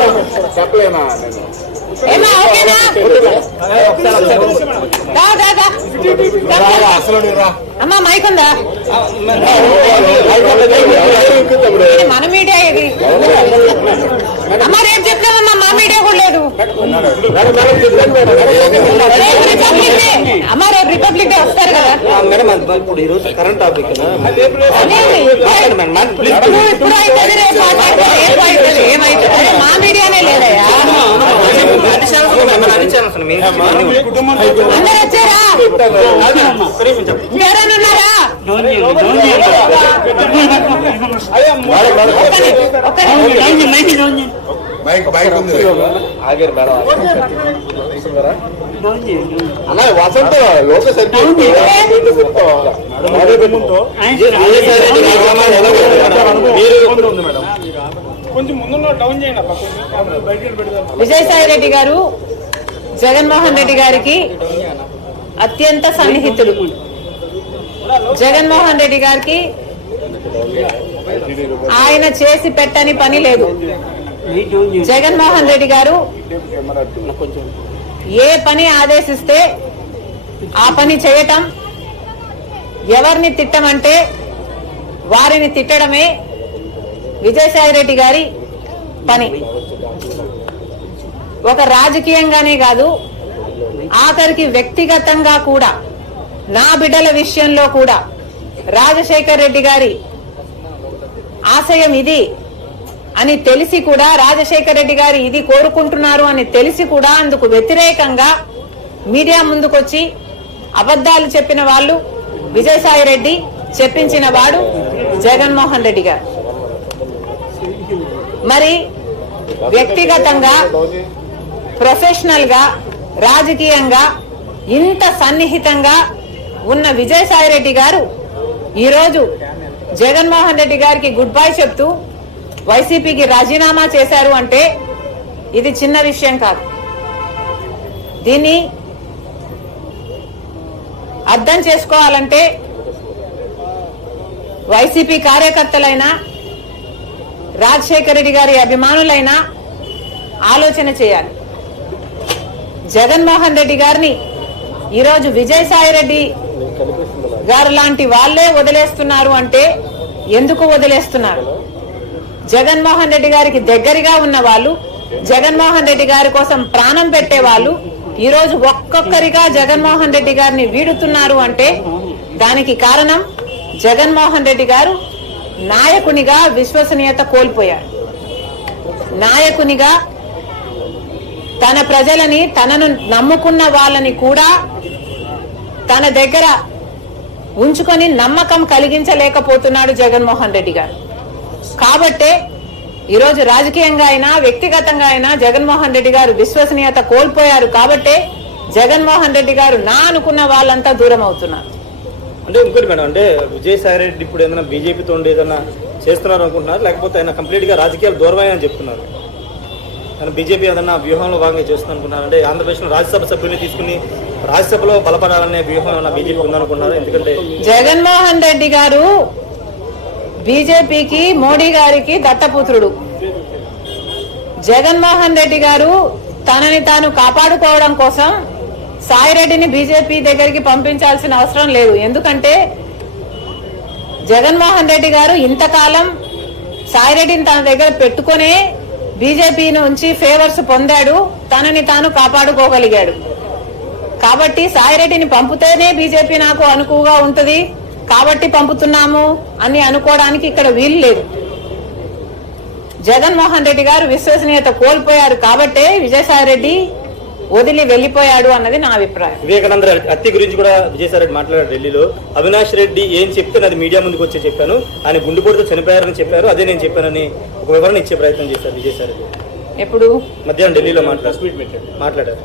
చేద్దాం. చెప్పలేనా ఏమా ఓకేనా? అమ్మా మైక్ ఉందా? మన మీడియా ఇది అమ్మా. రేపు చెప్తామమ్మా, మా మీడియా కూడా లేదు. అమ్మా రేపు రిపబ్లిక్ డే వస్తారు కదా మేడం. ఇప్పుడు ఈ రోజు కరెంట్ టాపిక్ ఇప్పుడు అవుతుంది, రేపు మాట్లాడుతుంది. ఏమవుతుంది? మా మీడియానే లేదయ్యా. అందరు వచ్చారా? ఇంకెవరైనా ఉన్నారా? వసంత విజయసాయి రెడ్డి గారు జగన్మోహన్ రెడ్డి గారికి అత్యంత సన్నిహితుడు. జగన్మోహన్ రెడ్డి గారికి ఆయన చేసి పెట్టని పని లేదు. జగన్మోహన్ రెడ్డి గారు ఏ పని ఆదేశిస్తే ఆ పని చేయటం, ఎవరిని తిట్టమంటే వారిని తిట్టడమే విజయసాయి రెడ్డి గారి పని. ఒక రాజకీయంగానే కాదు, ఆఖరికి వ్యక్తిగతంగా కూడా, నా బిడ్డల విషయంలో కూడా రాజశేఖర్ రెడ్డి గారి ఆశయం ఇది అని తెలిసి కూడా, రాజశేఖర్ రెడ్డి గారు ఇది కోరుకుంటున్నారు అని తెలిసి కూడా అందుకు వ్యతిరేకంగా మీడియా ముందుకొచ్చి అబద్ధాలు చెప్పిన వాళ్ళు విజయసాయి రెడ్డి, చెప్పించిన వాడు జగన్మోహన్ రెడ్డి గారు. మరి వ్యక్తిగతంగా, ప్రొఫెషనల్ గా, రాజకీయంగా ఇంత సన్నిహితంగా ఉన్న విజయసాయి రెడ్డి గారు ఈరోజు జగన్మోహన్ రెడ్డి గారికి గుడ్ బై చెప్తూ వైసీపీకి రాజీనామా చేశారు అంటే ఇది చిన్న విషయం కాదు. దీన్ని అర్థం చేసుకోవాలంటే వైసీపీ కార్యకర్తలైనా, రాజశేఖర రెడ్డి గారి అభిమానులైనా ఆలోచన చేయాలి. జగన్మోహన్ రెడ్డి గారిని ఈరోజు విజయసాయి రెడ్డి గారు లాంటి వాళ్లే వదిలేస్తున్నారు అంటే ఎందుకు వదిలేస్తున్నారు? జగన్మోహన్ రెడ్డి గారికి దగ్గరగా ఉన్న వాళ్ళు, జగన్మోహన్ రెడ్డి గారి కోసం ప్రాణం పెట్టే వాళ్ళు ఈరోజు ఒక్కొక్కరిగా జగన్మోహన్ రెడ్డి గారిని వీడుతున్నారు అంటే దానికి కారణం జగన్మోహన్ రెడ్డి గారు నాయకునిగా విశ్వసనీయత కోల్పోయారు. నాయకునిగా తన ప్రజలని, తనను నమ్ముకున్న వాళ్ళని కూడా తన దగ్గర ఉంచుకొని నమ్మకం కలిగించలేకపోతున్నాడు జగన్మోహన్ రెడ్డి గారు. కాబట్టే ఈరోజు రాజకీయంగా అయినా, వ్యక్తిగతంగా అయినా జగన్మోహన్ రెడ్డి గారు విశ్వసనీయత కోల్పోయారు. కాబట్టే జగన్మోహన్ రెడ్డి గారు నా అనుకున్న వాళ్ళంతా దూరం అవుతున్నారు. అంటే ఇంకోటి మేడం, అంటే విజయసాయి రెడ్డి ఇప్పుడు ఏదైనా బీజేపీతో ఏదైనా చేస్తున్నారు అనుకుంటున్నారు, లేకపోతే ఆయన కంప్లీట్ గా రాజకీయాలు దూరమని చెప్తున్నారు? ఆయన బీజేపీ ఏదైనా వ్యూహంలో భాగంగా చేస్తుంది అనుకున్నారు? అంటే ఆంధ్రప్రదేశ్ లో రాజ్యసభ సభ్యుల్ని తీసుకుని రాజ్యసభలో బలపడాలనే వ్యూహం ఏమైనా బీజేపీ ఉందనుకున్నారు? ఎందుకంటే జగన్మోహన్ రెడ్డి గారు బీజేపీకి, మోడీ గారికి దత్తపుత్రుడు. జగన్మోహన్ రెడ్డి గారు తనని తాను కాపాడుకోవడం కోసం సాయిరెడ్డిని బీజేపీ దగ్గరికి పంపించాల్సిన అవసరం లేదు. ఎందుకంటే జగన్మోహన్ రెడ్డి గారు ఇంతకాలం సాయిరెడ్డిని తన దగ్గర పెట్టుకునే బీజేపీ నుంచి ఫేవర్స్ పొందాడు, తనని తాను కాపాడుకోగలిగాడు. కాబట్టి సాయిరెడ్డిని పంపితేనే బీజేపీ నాకు అనుకువగా ఉంటుంది కాబట్టి పంపుతున్నాము అని అనుకోవడానికి ఇక్కడ వీలు లేదు. జగన్మోహన్ రెడ్డి గారు విశ్వసనీయత కోల్పోయారు కాబట్టే విజయసాయి రెడ్డి వదిలి వెళ్లిపోయాడు అన్నది నా అభిప్రాయం. వివేకానంద హత్య గురించి కూడా విజయసాయి రెడ్డి మాట్లాడారు ఢిల్లీలో. అవినాష్ రెడ్డి ఏం చెప్తే అది మీడియా ముందుకు వచ్చి చెప్పాను, ఆయన గుండెపోటుతో చనిపోయారని చెప్పారు, అదే నేను చెప్పానని ఒక వివరణ ఇచ్చే ప్రయత్నం చేశారు విజయసాయి రెడ్డి. ఎప్పుడు? మధ్యాహ్నం ఢిల్లీలో మాట్లాడారు.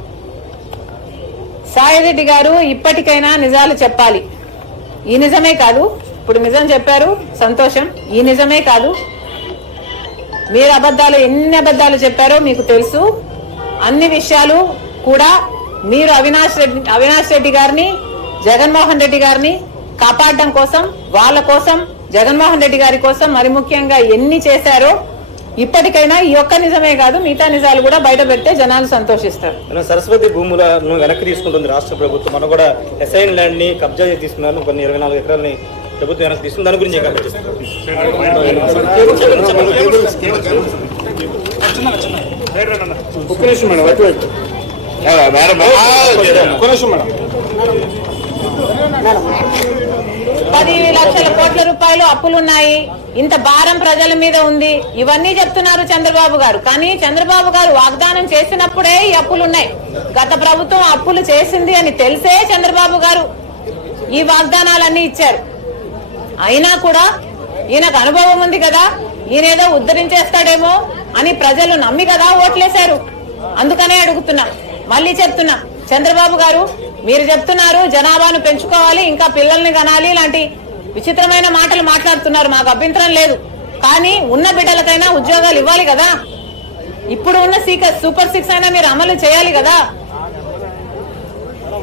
సాయిరెడ్డి గారు ఇప్పటికైనా నిజాలు చెప్పాలి. ఈ నిజమే కాదు, ఇప్పుడు నిజం చెప్పారు సంతోషం, ఈ నిజమే కాదు, మీరు అబద్ధాలు ఎన్ని అబద్ధాలు చెప్పారో మీకు తెలుసు. అన్ని విషయాలు కూడా మీరు అవినాష్ రెడ్డి గారిని, జగన్మోహన్ రెడ్డి గారిని కాపాడడం కోసం, వాళ్ళ కోసం, జగన్మోహన్ రెడ్డి గారి కోసం మరి ముఖ్యంగా ఎన్ని చేశారో ఇప్పటికైనా ఈ ఒక్క నిజమే కాదు మిగతా నిజాలు కూడా బయట పెడితే జనాలు సంతోషిస్తారు. సరస్వతి భూములను వెనక్కి తీసుకుంటుంది రాష్ట్ర ప్రభుత్వం. మనం కూడా ఎస్ఐన్ ల్యాండ్ ని కబ్జా తీసుకున్నారు. కొన్ని 24 ఎకరాలని ప్రభుత్వం వెనక్కి తీసుకుంది. దాని గురించి లక్షల కోట్ల రూపాయలు అప్పులున్నాయి, ఇంత భారం ప్రజల మీద ఉంది, ఇవన్నీ చెప్తున్నారు చంద్రబాబు గారు. కానీ చంద్రబాబు గారు వాగ్దానం చేసినప్పుడే ఈ అప్పులున్నాయి. గత ప్రభుత్వం అప్పులు చేసింది అని తెలిసే చంద్రబాబు గారు ఈ వాగ్దానాలన్నీ ఇచ్చారు. అయినా కూడా ఈయనకు అనుభవం ఉంది కదా, ఈయనేదో ఉద్ధరించేస్తాడేమో అని ప్రజలు నమ్మి కదా ఓట్లేశారు. అందుకనే అడుగుతున్నా, మళ్ళీ చెప్తున్నా, చంద్రబాబు గారు మీరు చెప్తున్నారు జనాభాను పెంచుకోవాలి, ఇంకా పిల్లల్ని కనాలి, ఇలాంటి విచిత్రమైన మాటలు మాట్లాడుతున్నారు. మాకు అభ్యంతరం లేదు, కానీ ఉన్న బిడ్డలకైనా ఉద్యోగాలు ఇవ్వాలి కదా. ఇప్పుడు ఉన్న సూపర్ 6 అయినా మీరు అమలు చేయాలి కదా.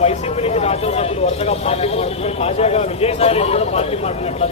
వైసీపీ నుంచి రాజ్యసభ్యులు వరుసగా పార్టీ మారుతున్నారు. తాజాగా విజయసాయి రెడ్డి కూడా పార్టీ మారుతున్నట్లు